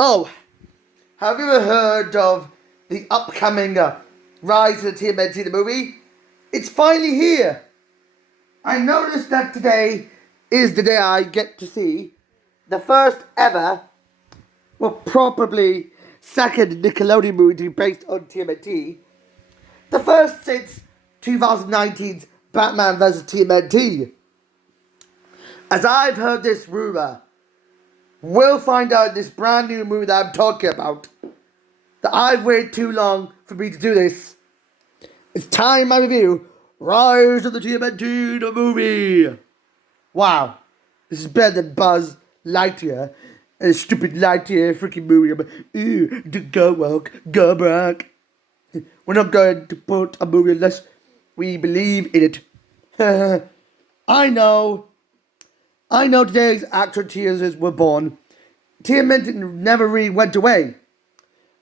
Oh, have you ever heard of the upcoming Rise of the TMNT, the movie? It's finally here. I noticed that today is the day I get to see the first ever, well, probably second Nickelodeon movie to be based on TMNT. The first since 2019's Batman vs. TMNT. As I've heard this rumor, we'll find out in this brand new movie that I'm talking about that I've waited too long for me to do this. It's time I review Rise of the TMNT, the movie. Wow, this is better than Buzz Lightyear and a stupid Lightyear freaking movie about, go walk, go back. We're not going to put a movie unless we believe in it. I know today's actual teasers were born. TMNT never really went away.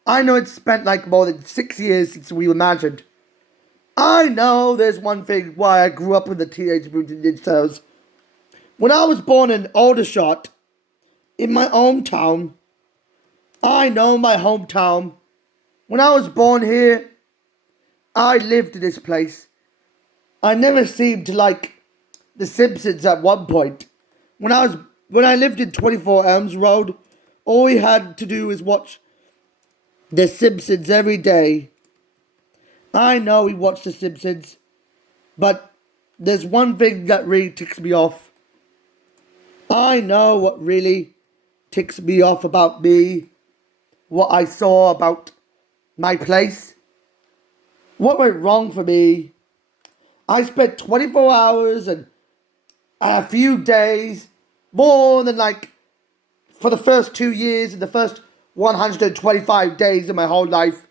I know it's spent like more than 6 years since we imagined. I know there's one thing why I grew up with the Teenage Mutant Ninja Turtles. When I was born in Aldershot, in my hometown, I know my hometown. When I was born here, I lived in this place. I never seemed to like The Simpsons at one point. When I lived in 24 Elms Road, all we had to do was watch The Simpsons every day. I know we watch The Simpsons, but there's one thing that really ticks me off. I know what really ticks me off about me, what I saw about my place, what went wrong for me. I spent 24 hours and a few days, more than like for the first 2 years and the first 125 days of my whole life,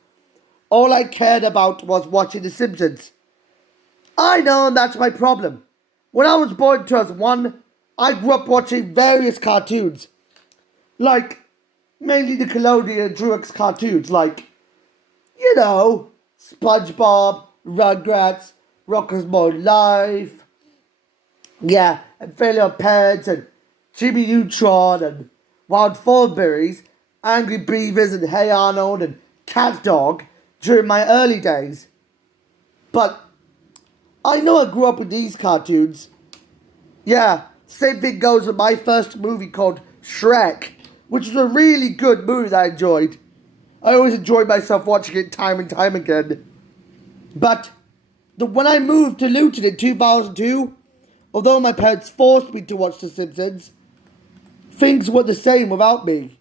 all I cared about was watching The Simpsons. I know that's my problem. When I was born in 2001, I grew up watching various cartoons, like mainly Nickelodeon and DreamWorks cartoons, like, SpongeBob, Rugrats, Rocko's Modern Life, and Fairly Odd Parents, and Jimmy Neutron, and Wild Thornberries, Angry Beavers, and Hey Arnold, and Cat Dog during my early days. But I know I grew up with these cartoons. Same thing goes with my first movie called Shrek, which was a really good movie that I enjoyed. I always enjoyed myself watching it time and time again. But when I moved to Luton in 2002, although my parents forced me to watch The Simpsons, things were the same without me.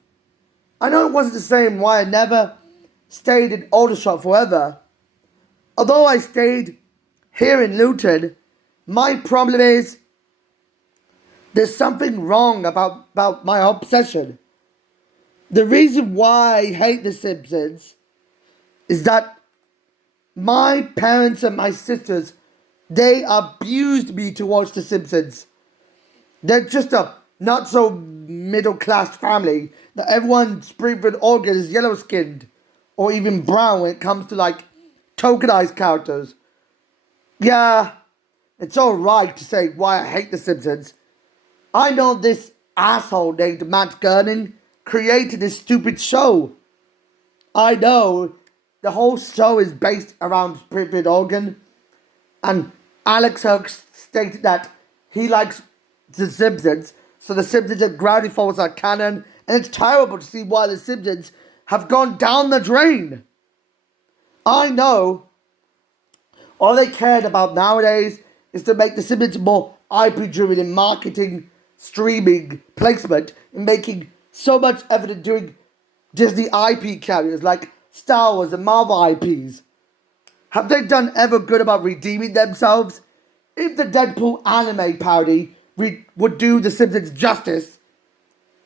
I know it wasn't the same why I never stayed in Aldershot forever. Although I stayed here in Luton, my problem is there's something wrong about my obsession. The reason why I hate The Simpsons is that my parents and my sisters, they abused me to watch The Simpsons. They're just a not so middle class family that everyone Springfield, Oregon is yellow skinned or even brown when it comes to like tokenized characters. Yeah, it's alright to say why I hate The Simpsons. I know this asshole named Matt Groening created this stupid show. I know the whole show is based around Springfield, Oregon, and Alex Hook stated that he likes The Simpsons, so The Simpsons and Gravity Falls are canon, and it's terrible to see why The Simpsons have gone down the drain. I know all they cared about nowadays is to make The Simpsons more IP-driven in marketing, streaming, placement, and making so much effort in doing Disney IP carriers like Star Wars and Marvel IPs. Have they done ever good about redeeming themselves? If the Deadpool anime parody would do The Simpsons justice,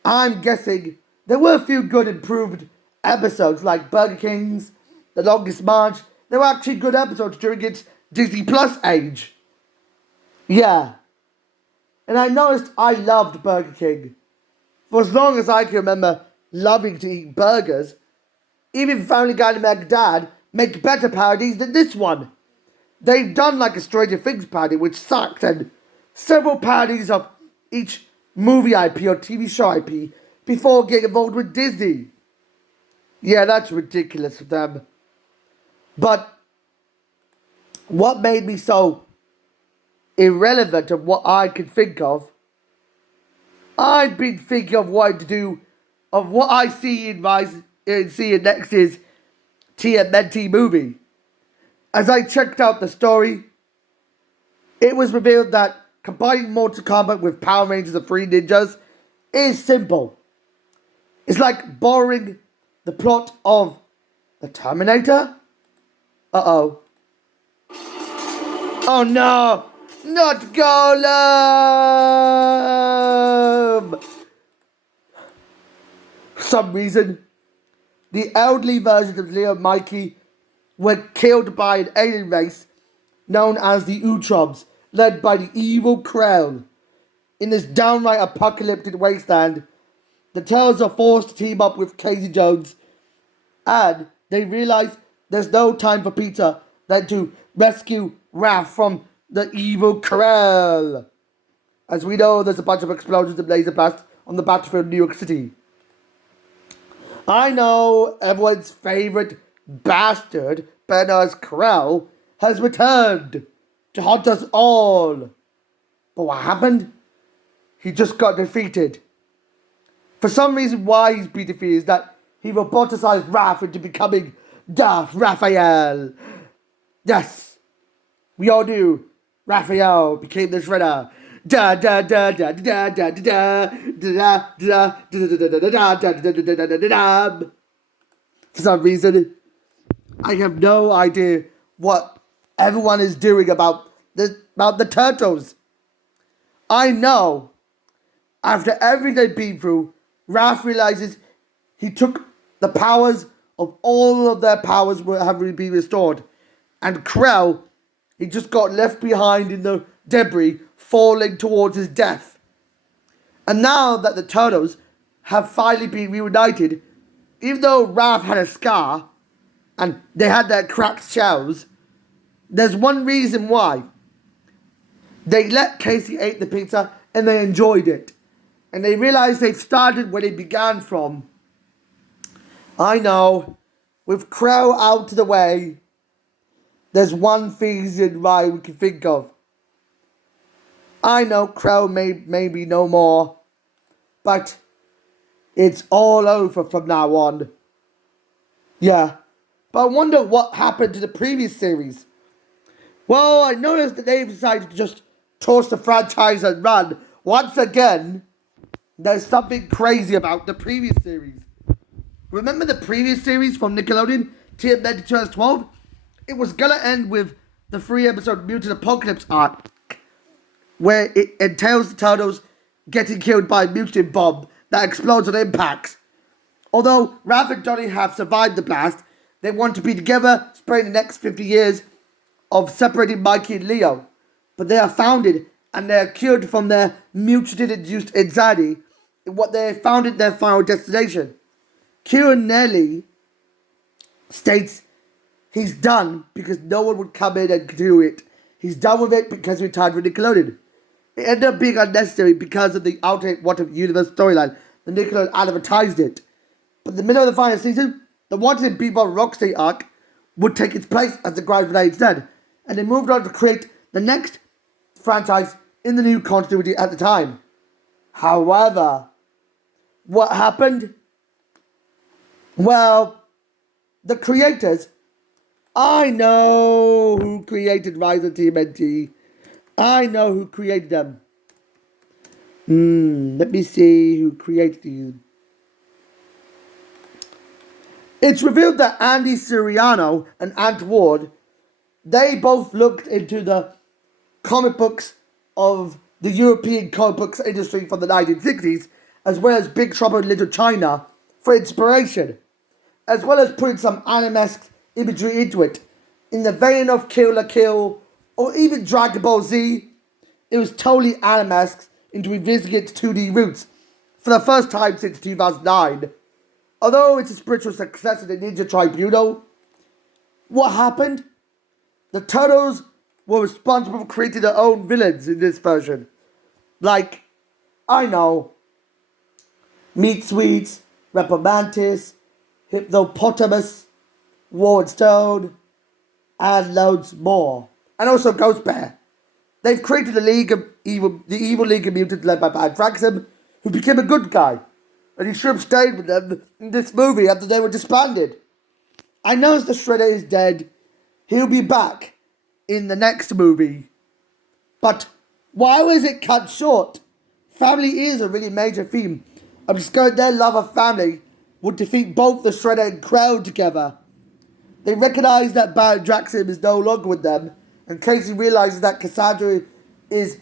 I'm guessing there were a few good improved episodes like Burger King's The Longest March. They were actually good episodes during its Disney Plus age. Yeah. And I noticed I loved Burger King. For as long as I can remember loving to eat burgers, even Family Guy and Meg Dad make better parodies than this one. They've done like a Stranger Things parody, which sucked, and several parodies of each movie IP or TV show IP before getting involved with Disney. Yeah, that's ridiculous of them. But what made me so irrelevant of what I could think of, I've been thinking of what to do, of what I see in next is TMNT movie. As I checked out the story, it was revealed that combining Mortal Kombat with Power Rangers and Three Ninjas is simple. It's like borrowing the plot of the Terminator. Uh-oh. Oh no! Not Golem! For some reason, the elderly versions of Leo and Mikey were killed by an alien race known as the Utroms, led by the evil Crown. In this downright apocalyptic wasteland, the Turtles are forced to team up with Casey Jones, and they realize there's no time for pizza than to rescue Raph from the evil Krell. As we know, there's a bunch of explosions and laser blasts on the battlefield in New York City. I know everyone's favorite bastard, Bernard Krell, has returned to haunt us all. But what happened? He just got defeated. For some reason, why he's been defeated is that he roboticized Raph into becoming Darth Raphael. Yes, we all knew Raphael became the Shredder. Da da da da da da da da da da da da. For some reason, I have no idea what everyone is doing about the turtles. I know after everything they've been through, Raph realizes he took the powers of all of their powers were having been restored. And Krell, he just got left behind in the debris, falling towards his death. And now that the Turtles have finally been reunited, even though Raph had a scar, and they had their cracked shells, there's one reason why. They let Casey eat the pizza and they enjoyed it. And they realized they've started where they began from. I know, with Crow out of the way, there's one reason why we can think of. I know Crow may be no more, but it's all over from now on. Yeah, but I wonder what happened to the previous series. Well, I noticed that they decided to just toss the franchise and run. Once again, there's something crazy about the previous series. Remember the previous series from Nickelodeon, TMNT 2012? It was gonna end with the 3-episode Mutant Apocalypse arc, where it entails the Turtles getting killed by a mutant bomb that explodes on impact. Although Raph and Johnny have survived the blast, they want to be together, spreading the next 50 years of separating Mikey and Leo. But they are founded and they are cured from their mutant-induced anxiety in what they have founded their final destination. Kieran Nelly states he's done because no one would come in and do it. He's done with it because he retired from Nickelodeon. It ended up being unnecessary because of the alternate What If Universe storyline. The Nickelodeon advertised it. But in the middle of the final season, the Wanted Bebop Rocksteady arc would take its place as the grand finale instead. And they moved on to create the next franchise in the new continuity at the time. However, what happened? Well, the creators, I know who created Rise of TMNT. I know who created them. Let me see who created these. It's revealed that Andy Siriano and Ant Ward, they both looked into the comic books of the European comic books industry from the 1960s, as well as Big Trouble in Little China, for inspiration, as well as putting some anime-esque imagery into it. In the vein of Kill la Kill, or even Dragon Ball Z, it was totally anime-esque into revisiting its 2D roots, for the first time since 2009. Although it's a spiritual successor to Ninja Tribunal, what happened? The Turtles were responsible for creating their own villains in this version. Like, I know, Meat Sweets, Rapper Mantis, Hippopotamus, War and Stone, and loads more. And also Ghost Bear. They've created the evil League of Mutants led by Bad Draxum, who became a good guy. And he should have stayed with them in this movie after they were disbanded. I know the Shredder is dead. He'll be back in the next movie. But why was it cut short? Family is a really major theme. I'm scared their love of family would defeat both the Shredder and Crow together. They recognize that Baron Draxum is no longer with them, and Casey realizes that Cassandra is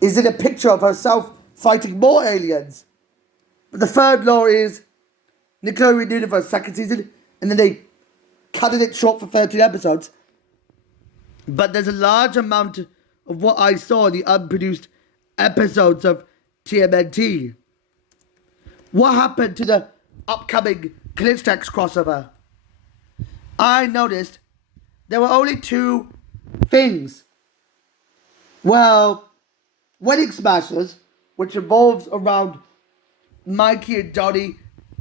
in a picture of herself fighting more aliens. But the third law is Nickelodeon renewed it for a second season, and then they cut it short for 13 episodes. But there's a large amount of what I saw in the unproduced episodes of TMNT. What happened to the upcoming Glitch Text crossover? I noticed there were only two things. Well, Wedding Smashers, which revolves around Mikey and Donnie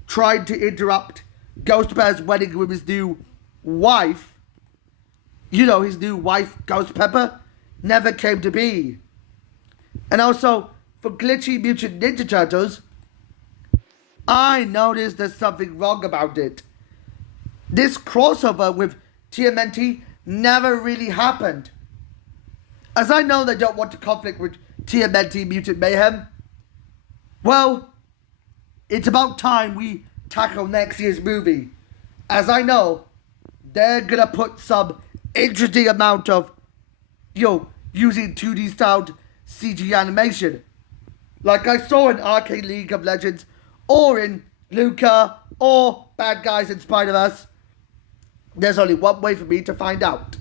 trying to interrupt Ghost Bear's wedding with his new wife. You know, his new wife, Ghost Pepper, never came to be. And also, for Glitchy Mutant Ninja Turtles, I noticed there's something wrong about it. This crossover with TMNT never really happened. As I know they don't want to conflict with TMNT Mutant Mayhem, well, it's about time we tackle next year's movie. As I know, they're gonna put some interesting amount of, using 2D styled CG animation. Like I saw in Arcade League of Legends, or in Luca, or Bad Guys in Spider-Verse. There's only one way for me to find out.